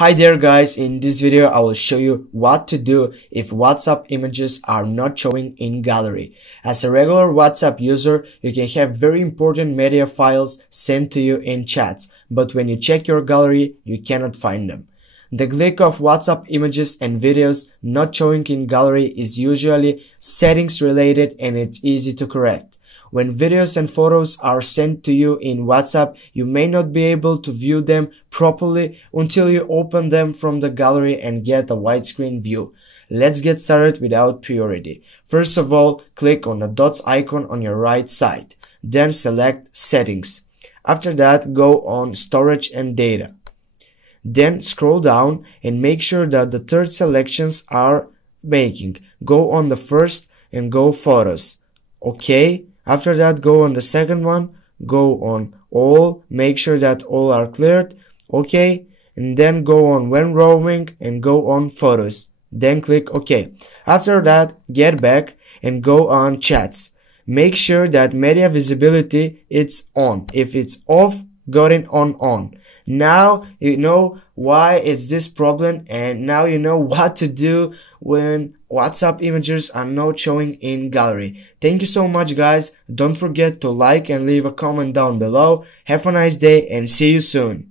Hi there guys, in this video I will show you what to do if WhatsApp images are not showing in gallery. As a regular WhatsApp user, you can have very important media files sent to you in chats, but when you check your gallery, you cannot find them. The click of WhatsApp images and videos not showing in gallery is usually settings related and it's easy to correct. When videos and photos are sent to you in WhatsApp, you may not be able to view them properly until you open them from the gallery and get a widescreen view. Let's get started without priority. First of all, click on the dots icon on your right side. Then select Settings. After that, go on Storage and Data. Then scroll down and make sure that the third selections are making. Go on the first and go Photos. Okay. After that, go on the second one, go on all, make sure that all are cleared, okay, and then go on when roaming and go on photos, then click OK. After that, get back and go on chats. Make sure that media visibility is on. If it's off, got it on. Now you know why it's this problem, and now you know what to do when WhatsApp images are not showing in gallery. Thank you so much guys. Don't forget to like and leave a comment down below. Have a nice day and see you soon.